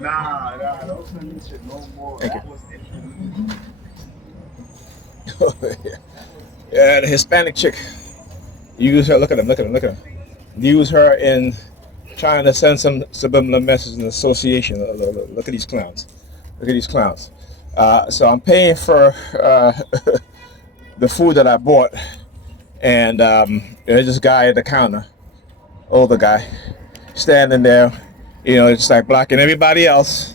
Nah, don't send me shit no more. Thank That was you. Yeah, the Hispanic chick. You use her. Look at him. Look at him. Look at him. Use her in trying to send some subliminal message in association. Look at these clowns. Look at these clowns. So I'm paying for the food that I bought, and there's this guy at the counter, older guy, standing there, just like blocking everybody else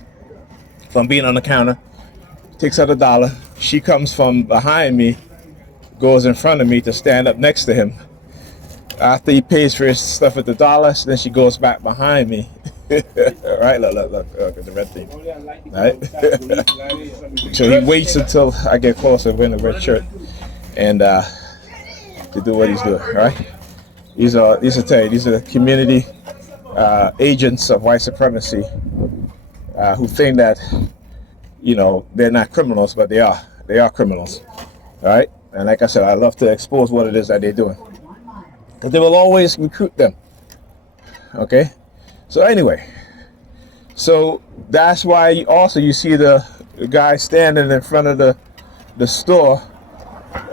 from being on the counter. Takes out $1. She comes from behind me, goes in front of me to stand up next to him. After he pays for his stuff at $1, then she goes back behind me. Right? Look at the red thing. Right? So he waits until I get closer, wearing the red shirt, and to do what he's doing. Right? These are the community agents of white supremacy who think that they're not criminals, but they are. They are criminals. Right? And like I said, I love to expose what it is that they're doing. Because they will always recruit them. Okay? So anyway, so that's why also you see the guy standing in front of the store,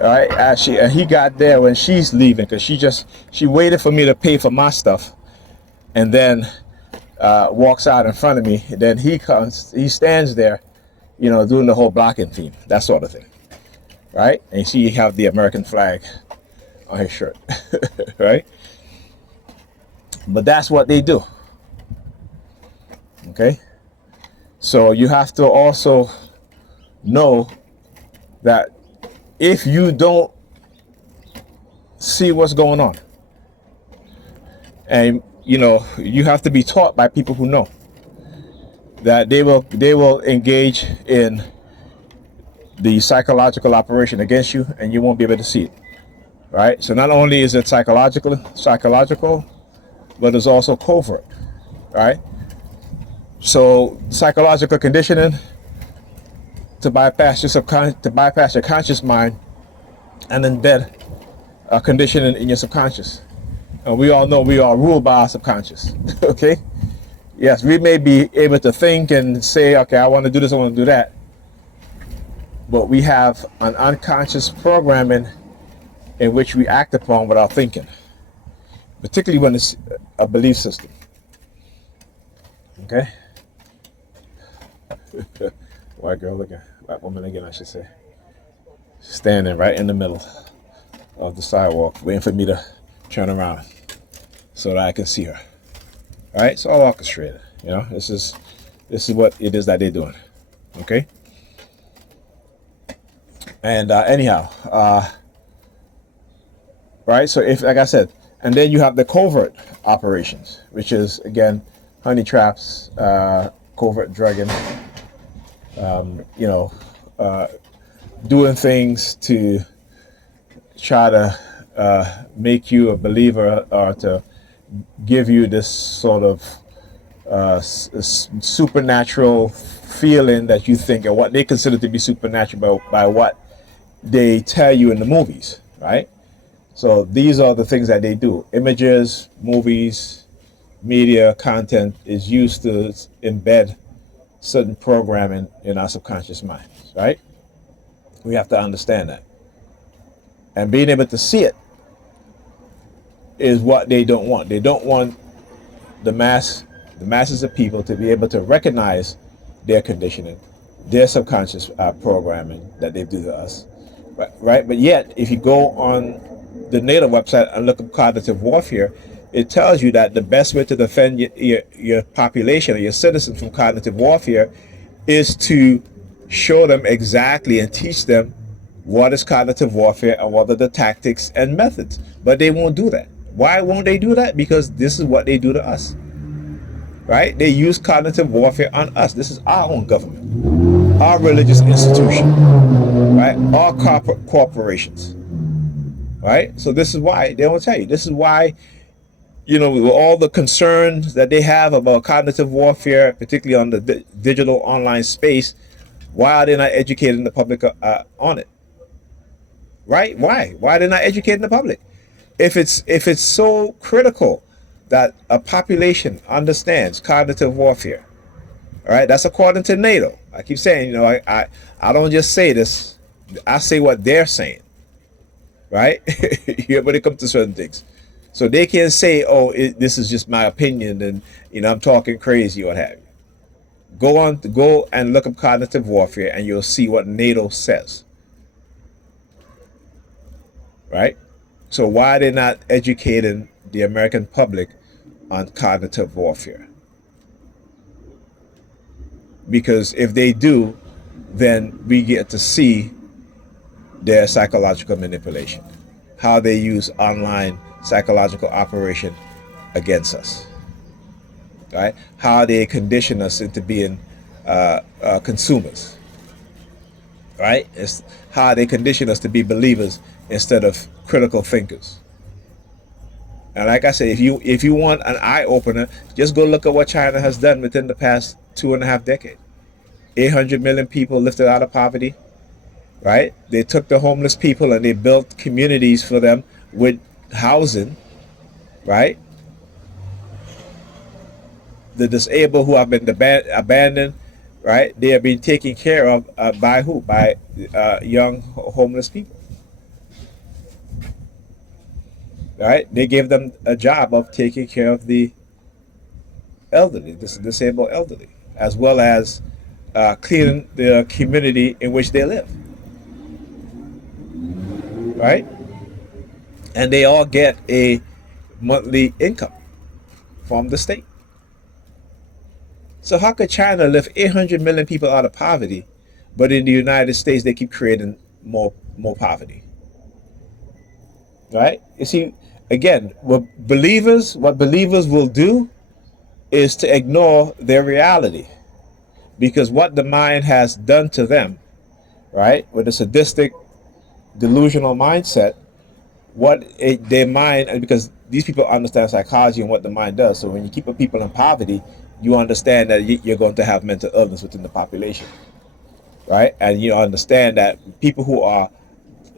right? And he got there when she's leaving, because she waited for me to pay for my stuff, and then walks out in front of me. And then he stands there, doing the whole blocking theme, that sort of thing, right? And you see, you have the American flag on his shirt, right? But that's what they do. Okay, so you have to also know that if you don't see what's going on, and you have to be taught by people who know that they will engage in the psychological operation against you, and you won't be able to see it. Right? So not only is it psychological, but it's also covert. Right? So psychological conditioning to bypass your conscious mind, and embed conditioning in your subconscious. And we all know we are ruled by our subconscious. Okay? Yes, we may be able to think and say, okay, I want to do this, I want to do that. But we have an unconscious programming in which we act upon without thinking, particularly when it's a belief system. Okay? White girl looking, white woman again, I should say, standing right in the middle of the sidewalk, waiting for me to turn around so that I can see her. All right, it's all orchestrated. This is what it is that they're doing. Okay. And anyhow, right. So if, like I said, and then you have the covert operations, which is again honey traps, covert drugging. Doing things to try to make you a believer, or to give you this sort of supernatural feeling that you think, or what they consider to be supernatural by what they tell you in the movies, right? So these are the things that they do. Images, movies, media, content is used to embed certain programming in our subconscious minds, right? We have to understand that. And being able to see it is what they don't want. They don't want the masses of people to be able to recognize their conditioning, their subconscious programming that they do to us, right? But yet, if you go on the NATO website and look at cognitive warfare, it tells you that the best way to defend your population or your citizens from cognitive warfare is to show them exactly and teach them what is cognitive warfare and what are the tactics and methods. But they won't do that. Why won't they do that? Because this is what they do to us. Right? They use cognitive warfare on us. This is our own government, our religious institution, right? Our corporations. Right? So this is why they don't tell you. This is why, with all the concerns that they have about cognitive warfare, particularly on the digital online space, why are they not educating the public on it? Right? Why? Why are they not educating the public? If it's so critical that a population understands cognitive warfare, All right, that's according to NATO. I keep saying, I don't just say this. I say what they're saying, right? Yeah, when it comes to certain things, so they can say, "Oh, this is just my opinion," and I'm talking crazy, or what have you. Go and look up cognitive warfare, and you'll see what NATO says, right? So why are they not educating the American public on cognitive warfare? Because if they do, then we get to see their psychological manipulation, how they use online psychological operation against us, right? How they condition us into being consumers, right? It's how they condition us to be believers instead of critical thinkers. And like I say, if you want an eye opener, just go look at what China has done within the past 2.5 decades. 800 million people lifted out of poverty, right? They took the homeless people and they built communities for them with housing, right? The disabled who have been abandoned, right? They are being taken care of by who? By young homeless people, right? They gave them a job of taking care of the elderly, disabled elderly, as well as cleaning the community in which they live, right? And they all get a monthly income from the state. So how could China lift 800 million people out of poverty, but in the United States they keep creating more poverty, right? You see, again, what believers will do is to ignore their reality, because what the mind has done to them, right, with a sadistic, delusional mindset, their mind, because these people understand psychology and what the mind does. So when you keep people in poverty, you understand that you're going to have mental illness within the population, right? And you understand that people who are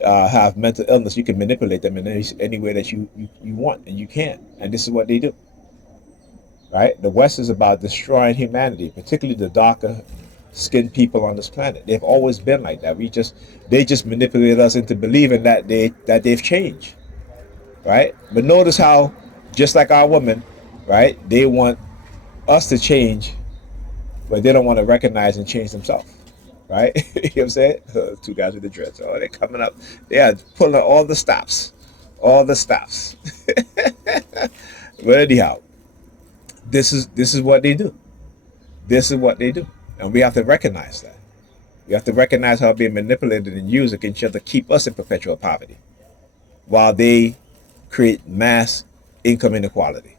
have mental illness, you can manipulate them in any way that you want, and you can. And this is what they do, right? The West is about destroying humanity, particularly the darker skinned people on this planet. They've always been like that. They just manipulate us into believing that they've changed, right? But notice how, just like our women, right? They want us to change, but they don't want to recognize and change themselves, right? You know what I'm saying? Two guys with the dreads. Oh, they're coming up. They are pulling all the stops, all the stops. But anyhow, this is what they do. This is what they do, and we have to recognize that. We have to recognize how being manipulated and used against each other keep us in perpetual poverty, while they create mass income inequality.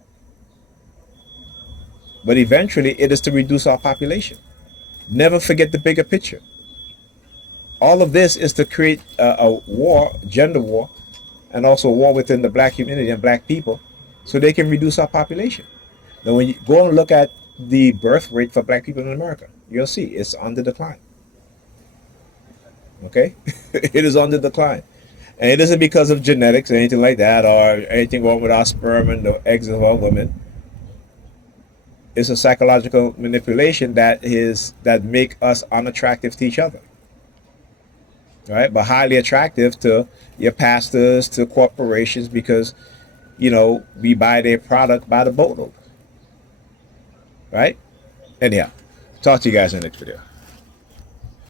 But eventually, it is to reduce our population. Never forget the bigger picture. All of this is to create a war, gender war, and also a war within the black community and black people, so they can reduce our population. Now, when you go and look at the birth rate for black people in America, you'll see it's on the decline. Okay? It is on the decline. And it isn't because of genetics or anything like that, or anything wrong with our sperm and the eggs of our women. It's a psychological manipulation that make us unattractive to each other, right? But highly attractive to your pastors, to corporations, because we buy their product by the boatload, right? Anyhow, talk to you guys in the next video.